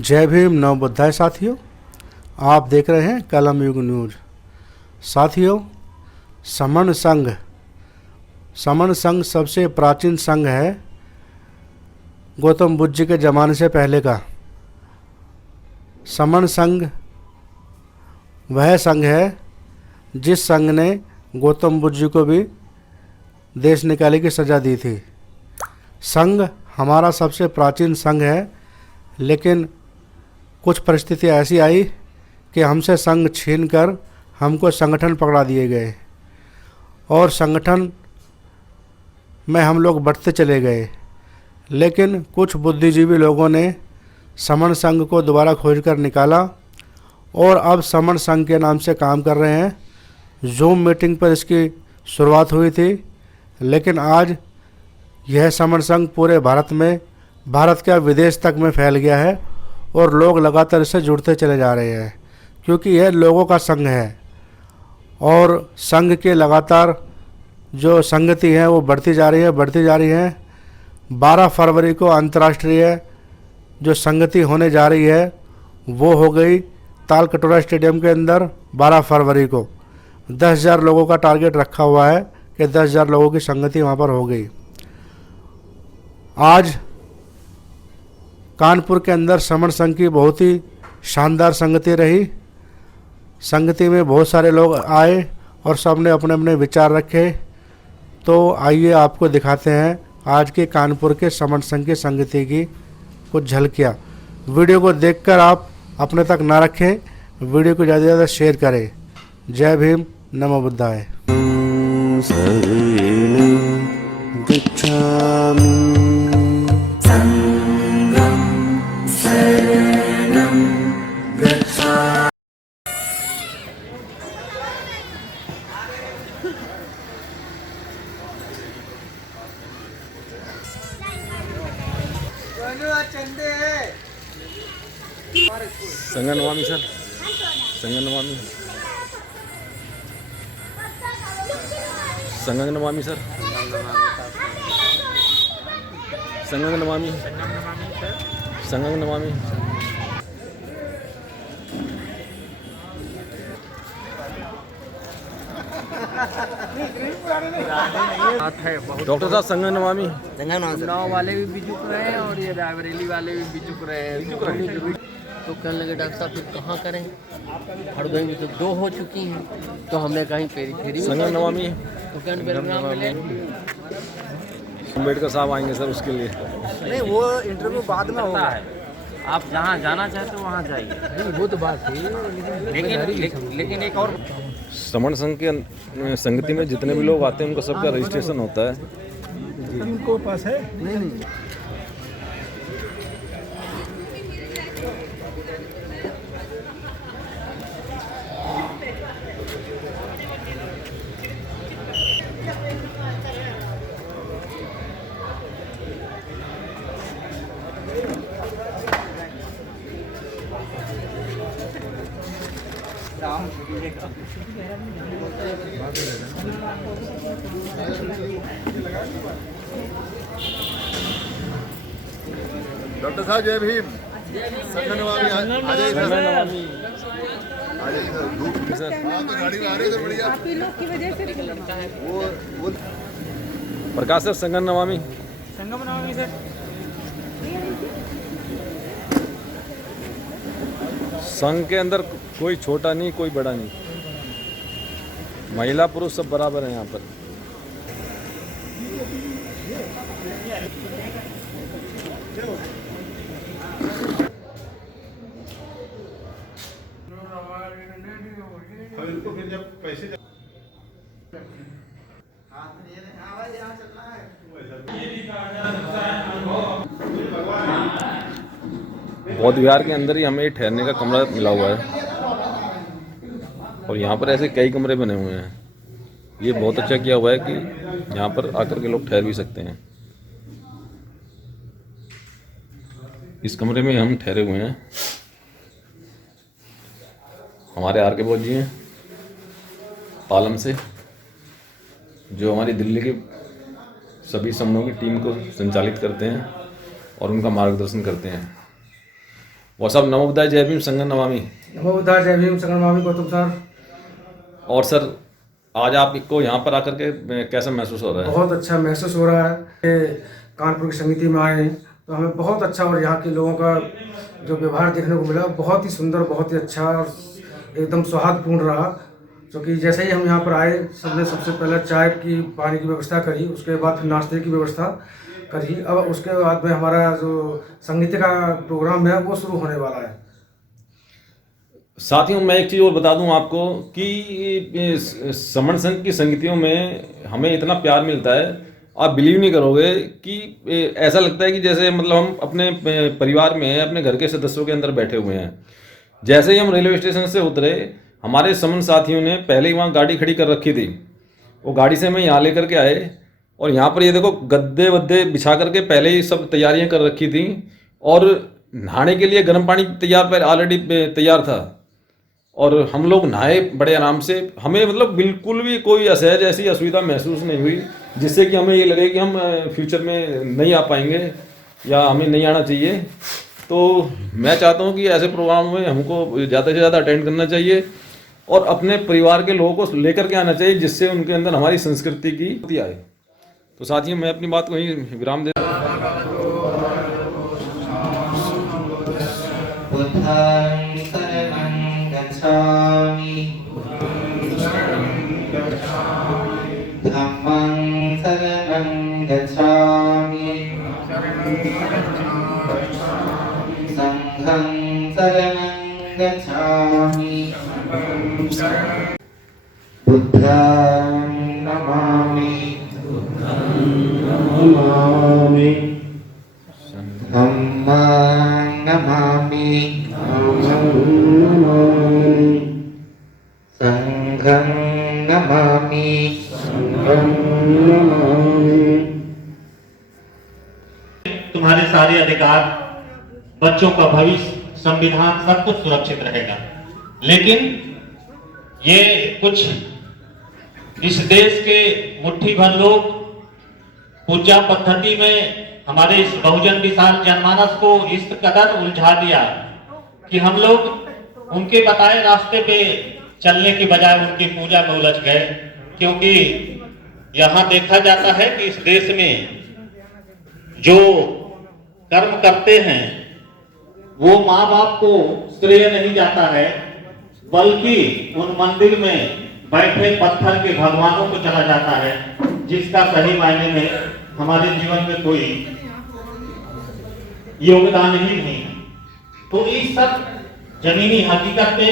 जय भीम नव बुद्धाय साथियों, आप देख रहे हैं कलम युग न्यूज। साथियों, समण संघ सबसे प्राचीन संघ है। गौतम बुद्ध जी के ज़माने से पहले का समण संघ वह संघ है जिस संघ ने गौतम बुद्ध जी को भी देश निकाले की सज़ा दी थी। संघ हमारा सबसे प्राचीन संघ है, लेकिन कुछ परिस्थितियाँ ऐसी आई कि हमसे संघ छीनकर हमको संगठन पकड़ा दिए गए और संगठन में हम लोग बढ़ते चले गए। लेकिन कुछ बुद्धिजीवी लोगों ने समण संघ को दोबारा खोज कर निकाला और अब समण संघ के नाम से काम कर रहे हैं। जूम मीटिंग पर इसकी शुरुआत हुई थी, लेकिन आज यह समण संघ पूरे भारत के विदेश तक में फैल गया है और लोग लगातार इससे जुड़ते चले जा रहे हैं, क्योंकि यह लोगों का संघ है और संघ के लगातार जो संगति है वो बढ़ती जा रही है। 12 फरवरी को अंतर्राष्ट्रीय जो संगति होने जा रही है वो हो गई ताल कटोरा स्टेडियम के अंदर 12 फरवरी को। 10,000 लोगों का टारगेट रखा हुआ है कि 10,000 लोगों की संगति वहाँ पर हो गई। आज कानपुर के अंदर समण संघ की बहुत ही शानदार संगति रही। संगति में बहुत सारे लोग आए और सबने अपने अपने विचार रखे। तो आइए आपको दिखाते हैं आज के कानपुर के समण संघ की संगति की कुछ झलकियाँ। वीडियो को देखकर आप अपने तक ना रखें, वीडियो को ज़्यादा से ज़्यादा शेयर करें। जय भीम, नमो बुद्धाय। संगनवामी सर, संगनवामी सर, संगनवामी। डॉक्टर साहब संगनवामी चुनाव वाले भी बिजुक रहे हैं और ये रायबरेली वाले भी बिजुक रहे हैं। तो कहने लगे डॉक्टर साहब फिर कहाँ करें, हड़गोई में तो 2 हो चुकी हैं, तो हमने कहीं पेरी संगनवामी तो कहने बेलग्राम में ले। अम्बेडकर साहब आएंगे सर उसके लिए। नहीं, वो इंटरव्यू बाद में होता है, आप जहाँ जाना चाहते हो वहाँ जाइए। वो तो बात है, लेकिन एक और समण संघ के संगति में जितने भी लोग आते हैं उनका सबका रजिस्ट्रेशन होता है। उनको पास है नहीं। डॉक्टर साहब जय भीम। संगनवामी आ जाइए सर। हाँ तो गाड़ी में आ रहे थे बढ़िया। आप ही लोग की वजह से वो प्रकाश सर संगनवामी सर। संघ के अंदर कोई छोटा नहीं कोई बड़ा नहीं, महिला पुरुष सब बराबर हैं यहाँ पर। इनको फिर जब पैसे बौद्ध विहार के अंदर ही हमें ठहरने का कमरा मिला हुआ है और यहाँ पर ऐसे कई कमरे बने हुए हैं। ये बहुत अच्छा किया हुआ है कि यहाँ पर आकर के लोग ठहर भी सकते हैं। इस कमरे में हम ठहरे हुए हैं। हमारे आर के बौद्ध जी हैं पालम से, जो हमारी दिल्ली की सभी समूहों की टीम को संचालित करते हैं और उनका मार्गदर्शन करते हैं। वो सब नमो बुद्धाय, जय भीम, संगम नमामि। नमो बुद्धाय, जय भीम, संगम नमामि गौतम सर। और सर आज आपको यहाँ पर आकर के कैसा महसूस हो रहा है? बहुत अच्छा महसूस हो रहा है कि कानपुर की समिति में आए तो हमें बहुत अच्छा, और यहाँ के लोगों का जो व्यवहार देखने को मिला बहुत ही सुंदर, बहुत ही अच्छा और एकदम सौहार्दपूर्ण रहा। क्योंकि जैसे ही हम यहाँ पर आए सबने सबसे पहले चाय की पानी की व्यवस्था करी, उसके बाद फिर नाश्ते की व्यवस्था करी। अब उसके बाद में हमारा जो संगीत का प्रोग्राम है वो शुरू होने वाला है। साथियों मैं एक चीज़ और बता दूं आपको कि समण संघ की संगीतियों में हमें इतना प्यार मिलता है, आप बिलीव नहीं करोगे कि ऐसा लगता है कि जैसे मतलब हम अपने परिवार में, अपने घर के सदस्यों के अंदर बैठे हुए हैं। जैसे ही हम रेलवे स्टेशन से उतरे, हमारे समन साथियों ने पहले ही वहाँ गाड़ी खड़ी कर रखी थी। वो गाड़ी से हमें यहाँ लेकर के आए और यहाँ पर ये देखो गद्दे वद्दे बिछा करके पहले ही सब तैयारियाँ कर रखी थी और नहाने के लिए गर्म पानी तैयार ऑलरेडी तैयार था और हम लोग नहाए बड़े आराम से। हमें मतलब बिल्कुल भी कोई असहज ऐसी असुविधा महसूस नहीं हुई जिससे कि हमें ये लगे कि हम फ्यूचर में नहीं आ पाएंगे या हमें नहीं आना चाहिए। तो मैं चाहता हूँ कि ऐसे प्रोग्राम में हमको ज़्यादा से ज़्यादा अटेंड करना चाहिए और अपने परिवार के लोगों को लेकर के आना चाहिए जिससे उनके अंदर हमारी संस्कृति की आए। तो साथियों मैं अपनी बात को यहीं विराम दे। धम्मं शरणं गच्छामि संघं शरणं गच्छामि बुद्धं नमामि धम्मं नमामि संघं नमामि। तुम्हारे सारे अधिकार, बच्चों का भविष्य, संविधान सब कुछ सुरक्षित रहेगा। लेकिन ये कुछ इस देश के मुट्ठी भर लोग पूजा पद्धति में हमारे इस बहुजन विशाल जनमानस को इस कदर उलझा दिया कि हम लोग उनके बताए रास्ते पे चलने की बजाय उनकी पूजा में उलझ गए। क्योंकि यहाँ देखा जाता है कि इस देश में जो कर्म करते हैं वो माँ बाप को श्रेय नहीं जाता है, बल्कि उन मंदिर में बैठे पत्थर के भगवानों को चला जाता है, जिसका सही मायने में हमारे जीवन में कोई योगदान ही नहीं है। तो इस सब जमीनी हकीकत पे,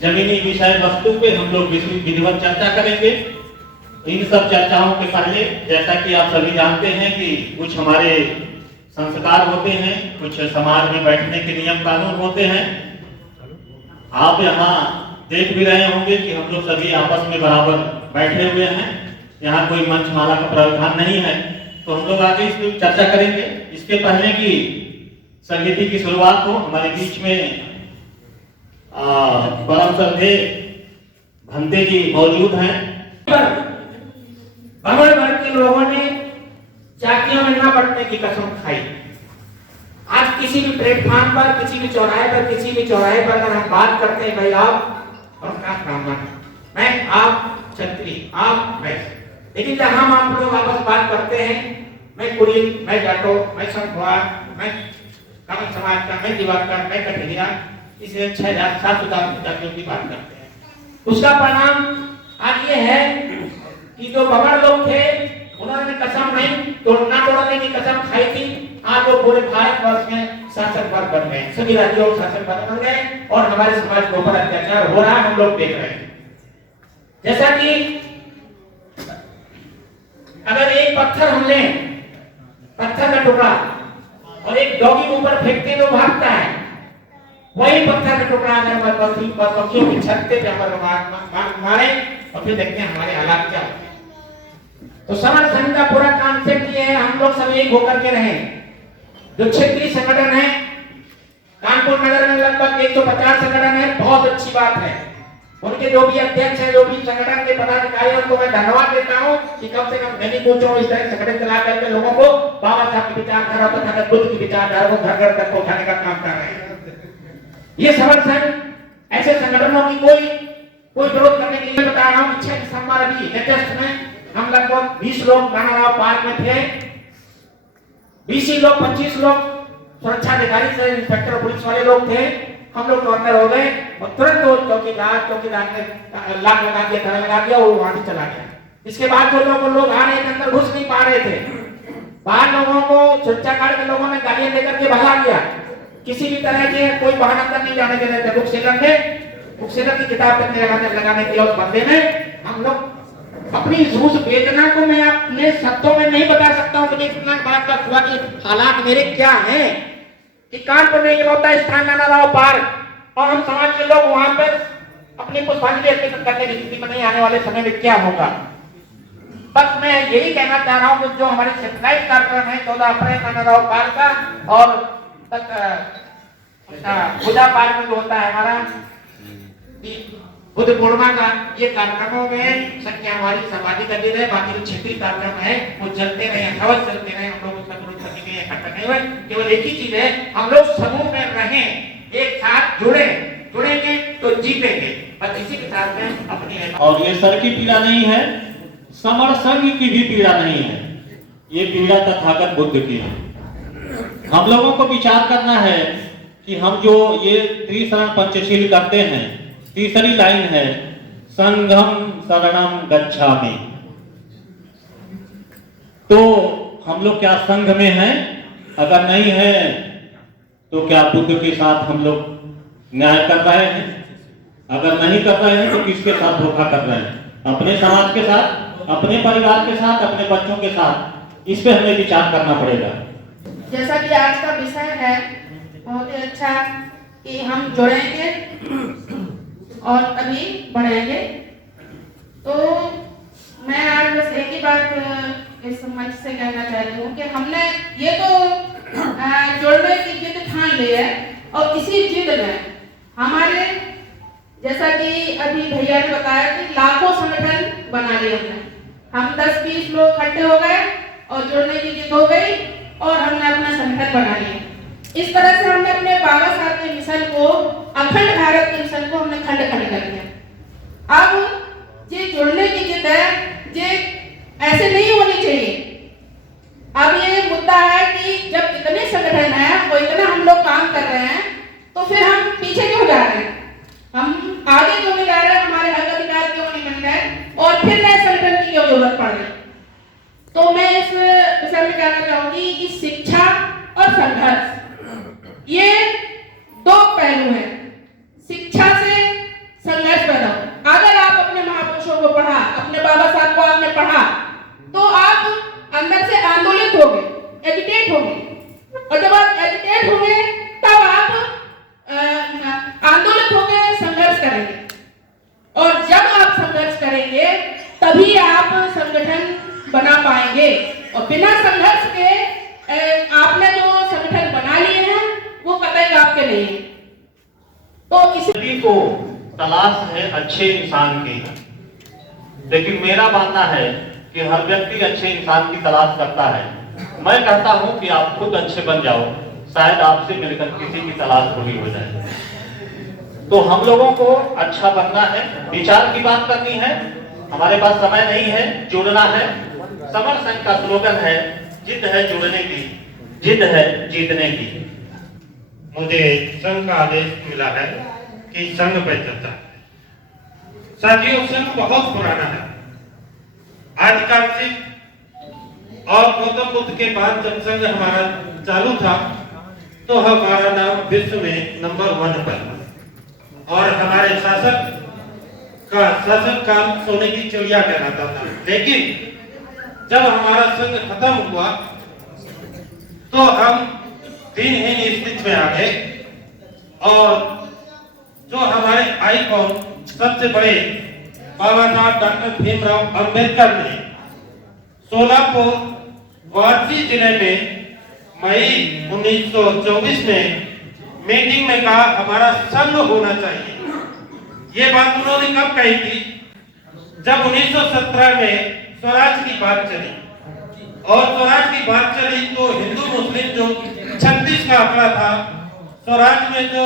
जमीनी विषय वस्तु पे हम लोग विधिवत चर्चा करेंगे। इन सब चर्चाओं के पहले जैसा कि आप सभी जानते हैं कि कुछ हमारे संस्कार होते हैं, कुछ समाज में बैठने के नियम कानून होते हैं। आप यहाँ देख भी रहे होंगे कि हम लोग सभी आपस में बराबर बैठे हुए हैं, यहाँ कोई मंचमाला का प्रावधान नहीं है। तो हम लोग आगे इस पर चर्चा करेंगे। इसके पहले की संगीति की शुरुआत हो, हमारे बीच में परम श्रद्धेय भंते जी मौजूद हैं। भर भर के लोगों ने जातियों में न बंटने की कसम खाई। आज किसी भी प्लेटफॉर्म पर, किसी भी चौराहे पर अगर हम बात करते हैं भाई आप और क्या ब्राह्मण, मैं आप क्षत्रिय, आप मैं, लेकिन जब हम आप लोग आपस बात करते हैं, मैं कुड़िल, मैं जाटो, मैं संघवार, मैं कमल समाज का, मैं दिवाकर, मैं कठिया, इसे 6,700 जातियों की बात करते हैं। उसका परिणाम आज ये है कि जो बबर लोग थे उन्होंने कसम नहीं तोड़ने की कसम खाई थी। आज वो पूरे भारतवर्ष में शासक वर्ग बन गए, सभी राज्यों में शासक वर्ग बन गए और हमारे समाज के ऊपर अत्याचार हो रहा है, हम लोग देख रहे हैं। जैसा कि अगर एक पत्थर हम लें, पत्थर का टुकड़ा, और एक डॉगी ऊपर फेंकते तो भागता है, वही पत्थर का टुकड़ा अगर पक्षियों की छत पे मारे और फिर देखते हैं हमारे हालात क्या होते हैं। तो समर संघ का पूरा कॉन्सेप्ट ये है, हम लोग सब एक होकर के रहें। जो क्षेत्रीय संगठन है, कानपुर नगर में लगभग 150 संगठन है, बहुत अच्छी बात है। उनके जो भी अध्यक्ष हैं, जो भी संगठन के पदाधिकारियों को मैं धन्यवाद देता हूं कि कम से कम मैं नहीं पूछूं इस तरह संगठन चला करके लोगों को बाबा साहब की विचारधारा, तथागत बुद्ध की विचारधारा को घर घर तक पहुंचाने का काम कर रहे हैं। ये सबल संघ ऐसे संगठनों की कोई विरोध करने के लिए बता रहा हूँ। 6 दिसंबर अभी लेटेस्ट में हम लगभग 20 लोग नानाराव पार्क में थे। 20 लोग 25 लोग सुरक्षा अधिकारी से इंस्पेक्टर पुलिस वाले लोग थे। हम लोग तो अंदर हो गए और तुरंत वो चौकीदार ने लाख लगा दिया, ताला लगा दिया, वो वहां से चला गया। इसके बाद जो लोग आ रहे थे अंदर घुस नहीं पा रहे थे। बाहर लोगों को सुरक्षा गार्ड के लोगों ने गालियां देकर के भगा दिया। किसी भी तरह के कोई वाहन अंदर नहीं जाने दे रहे थे। बुक सेलर की किताब लगाने के लिए उस बंदे में हम लोग अपनी रूस वेदना को मैं अपने शब्दों में नहीं बता सकता हूँ। मुझे इतना बड़ा हुआ कि हालात मेरे क्या हैं कि कानपुर में इकलौता स्थान नानाराव पार्क और हम समाज के लोग वहां पर अपनी पुष्पांजलि अर्पित करने की स्थिति में नहीं, आने वाले समय में क्या होगा। बस मैं यही कहना चाह रहा हूँ कि जो हमारे सैटेलाइट कार्यक्रम है 14 अप्रैल नानाराव पार्क का और बुधा पार्क में जो होता है हमारा बुद्ध पूर्णिमा का, ये कार्यक्रमों में संख्या हमारी समाधि कर दे रहे। बाकी जो क्षेत्रीय कार्यक्रम है वो चलते रहे, अथावत चलते रहे। हम लोग उसका विरोध करने के लिए इकट्ठा नहीं हुए। केवल एक ही चीज है, हम लोग समूह में रहें, एक साथ जुड़ेंगे तो जीतेंगे। बस इसी के साथ में अपनी और ये सर की पीड़ा नहीं है, समर संघ की भी पीड़ा नहीं है, ये पीड़ा तथागत बुद्ध की है। हम लोगों को विचार करना है कि हम जो ये त्रिशरण पंचशील करते हैं, तीसरी लाइन है संघम शरणम गच्छामि। तो हम लोग क्या संघ में हैं? अगर नहीं है तो क्या बुद्ध के साथ हम लोग न्याय कर रहे हैं? अगर नहीं कर रहे हैं तो किसके साथ धोखा कर रहे हैं? अपने समाज के साथ, अपने परिवार के साथ, अपने बच्चों के साथ। इस पे हमें विचार करना पड़ेगा। जैसा कि आज का विषय है बहुत ही अच्छा कि हम जुड़ेंगे और अभी बढ़ेंगे। तो मैं आज बस एक ही बात इस मंच से कहना चाहती हूँ कि हमने ये तो जुड़ने की जिद ठान ली है और इसी जिद में हमारे, जैसा कि अभी भैया ने बताया कि लाखों संगठन बना लिए हमने। हम 10-20 लोग इकट्ठे हो गए और जुड़ने की जिद हो गई और हमने अपना संगठन बना लिया। इस तरह से हमने अपने बाबा साहब के मिशन को, अखंड भारत के मिशन को हमने खंड कर दिया। अब ये जुड़ने की जिद है, ये ऐसे नहीं होनी चाहिए। अब ये मुद्दा है कि जब इतने संगठन है और इतना हम लोग काम कर रहे हैं तो फिर हम पीछे क्यों जा रहे हैं, हम आगे क्यों नहीं जा रहे हैं, हमारे हक अधिकार क्यों नहीं मिल रहे और फिर नए संगठन की क्यों जरूरत पड़ रही। तो मैं इस विषय में कहना चाहूंगी कि शिक्षा और संघर्ष ये दो पहलू हैं। शिक्षा से संघर्ष पैदा हो। अगर आप अपने महापुरुषों को पढ़ा, अपने बाबा साहब को आपने पढ़ा तो आप अंदर से आंदोलित होंगे, एजुकेट होंगे और जब आप एजुकेट होंगे तब आप आंदोलित होंगे, संघर्ष करेंगे और जब आप संघर्ष करेंगे तभी आप संगठन बना पाएंगे। और बिना संघर्ष के आपने जो संगठन बना लिए हैं वो कतई आपके नहीं। तो सभी को तलाश है अच्छे इंसान की, लेकिन मेरा मानना है कि हर व्यक्ति अच्छे इंसान की तलाश करता है। मैं कहता हूं कि आप खुद अच्छे बन जाओ, शायद आपसे मिलकर किसी की तलाश पूरी हो जाए। तो हम लोगों को अच्छा बनना है, विचार की बात करनी है। हमारे पास समय नहीं है, जुड़ना है। समर संघ का स्लोगन है जिद है जुड़ने की, जिद है जीतने की। मुझे संघ का आदेश मिला है कि संघ पे चर्चा। साथियों, संघ बहुत पुराना है। आदिकाल और गौतम बुद्ध के बाद जब संघ हमारा चालू था तो हमारा नाम विश्व में नंबर 1 पर और हमारे शासक काल सोने की चिड़िया कहलाता था। लेकिन जब हमारा संघ खत्म हुआ तो हम दिनहीन स्थिति में आ गए और जो हमारे आइकॉन सबसे बड़े बाबा साहब डॉक्टर भीमराव अंबेडकर ने सोलापुर वाराणसी जिले में मई 1924 में मीटिंग में कहा हमारा संघ होना चाहिए। ये बात उन्होंने कब कही थी? जब 1917 में स्वराज की बात चली और स्वराज की बात चली तो हिंदू मुस्लिम जो 36 का आंकड़ा था, स्वराज में जो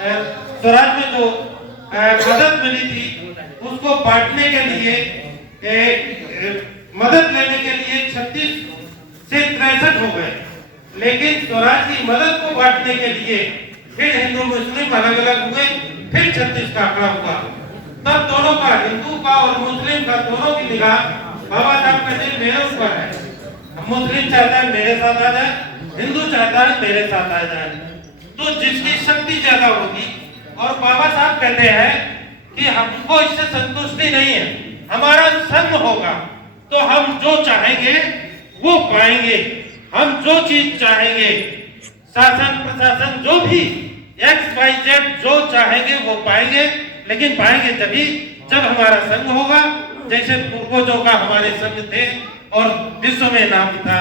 स्वराज में जो मदद मिली थी उसको बांटने के लिए मदद लेने के लिए 36 से 63 हो गए, लेकिन स्वराज की मदद को बांटने के लिए फिर हिंदू मुस्लिम अलग अलग हुए, फिर 36 का आंकड़ा हुआ। तब दोनों का, हिंदू का और मुस्लिम का, दोनों की निगाह बाबा साहब कहते मेरे ऊपर है। मुस्लिम चाहता है मेरे साथ आ जाए, हिंदू चाहता है मेरे साथ आ जाए, तो जिसकी शक्ति ज्यादा होगी। और बाबा साहब कहते हैं कि हमको इससे संतुष्टि नहीं है, हमारा संग होगा तो हम जो चाहेंगे वो पाएंगे। हम जो चीज चाहेंगे, शासन प्रशासन जो भी XYZ जो चाहेंगे वो पाएंगे, लेकिन पाएंगे तभी जब हमारा संग होगा। जैसे पूर्वजों का हमारे संग थे और विश्व में नाम था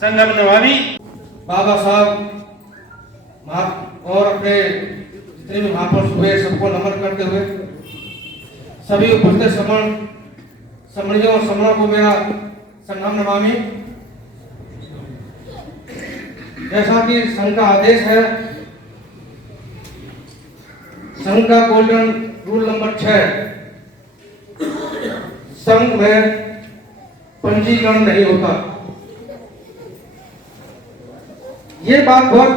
संगम नमामि। बाबा साहब और अपने जितने भी महापुरुष हुए सबको नमन करते हुए सभी उपस्थित समणियों और समणों को मेरा संगम नमामि। जैसा कि संघ का आदेश है, संघ का गोल्डन रूल नंबर 6, संघ में पंजीकरण नहीं होता। ये बात बहुत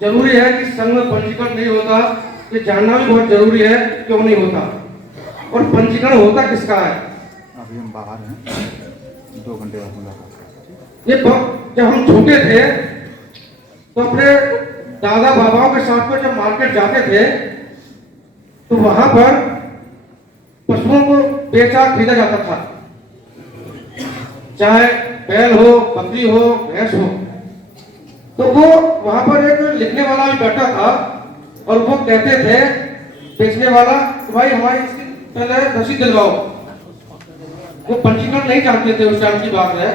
जरूरी है कि संघ में पंजीकरण नहीं होता, ये जानना भी बहुत जरूरी है क्यों नहीं होता और पंजीकरण होता किसका है। अभी हम बाहर हैं, 2 घंटे बाद मुलाकात। ये जब हम छोटे थे तो अपने दादा बाबाओं के साथ में जब मार्केट जाते थे तो वहां पर पशुओं को बेचा खरीदा जाता था, चाहे बैल हो, बकरी हो, भैंस हो। तो वो वहां पर एक लिखने वाला भी बैठा था और वो कहते थे बेचने वाला कि भाई हमारी इसकी पहले रसीद दिलवाओ। वो पंजीकरण नहीं चाहते थे, उस टाइम की बात है।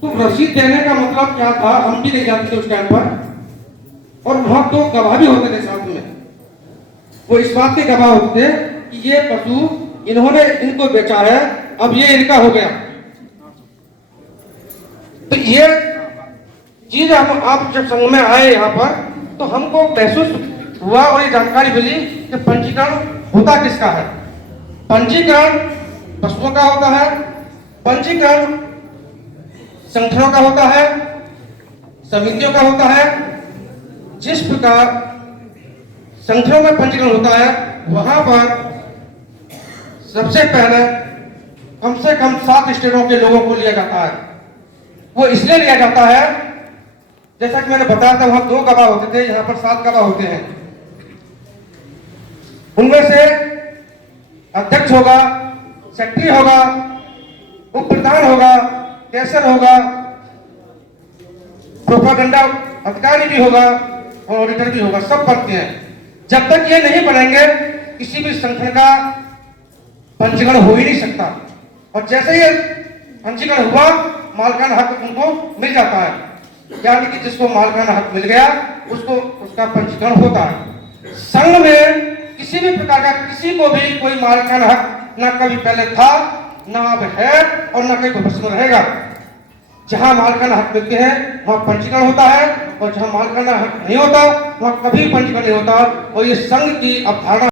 तो रसीद देने का मतलब क्या था हम भी नहीं जानते थे उस टाइम पर। और वहां तो गवाह भी होते थे साथ में, वो इस बात के गवाह होते थे कि ये पशु इन्होंने इनको बेचा है, अब ये इनका हो गया। तो ये चीज हम आप जब संघ में आए यहाँ पर तो हमको महसूस हुआ और ये जानकारी मिली कि पंजीकरण होता किसका है। पंजीकरण पशुओं का होता है, पंजीकरण संगठनों का होता है, समितियों का होता है। जिस प्रकार संगठनों में पंजीकरण होता है वहां पर सबसे पहले कम से कम 7 स्टेटों के लोगों को लिया जाता है। वो इसलिए लिया जाता है, जैसा कि मैंने बताया था, वहां 2 गवाह होते थे, यहाँ पर 7 गवाह होते हैं। उनमें से अध्यक्ष होगा, सेक्रेटरी होगा, उप प्रधान होगा, कैसर होगा, प्रोपागेंडा अधिकारी भी होगा और ऑडिटर भी होगा, सब बनते हैं। जब तक ये नहीं बनेंगे किसी भी संगठन का पंजीकरण हो ही नहीं सकता। और जैसे ही पंजीकरण हुआ मालिकाना हक उनको मिल जाता है, यानी कि जिसको मालिकाना हक मिल गया उसको उसका पंजीकरण होता है। संघ में किसी भी प्रकार का किसी को भी कोई मालिकाना हक ना कभी पहले था, ना अब है और ना कहीं भविष्य में रहेगा। जहां मालिकाना हक मिलते हैं वहां पंजीकरण होता है और जहां मालिकाना हक नहीं होता वहां कभी पंजीकरण नहीं होता। और ये संघ की अवधारणा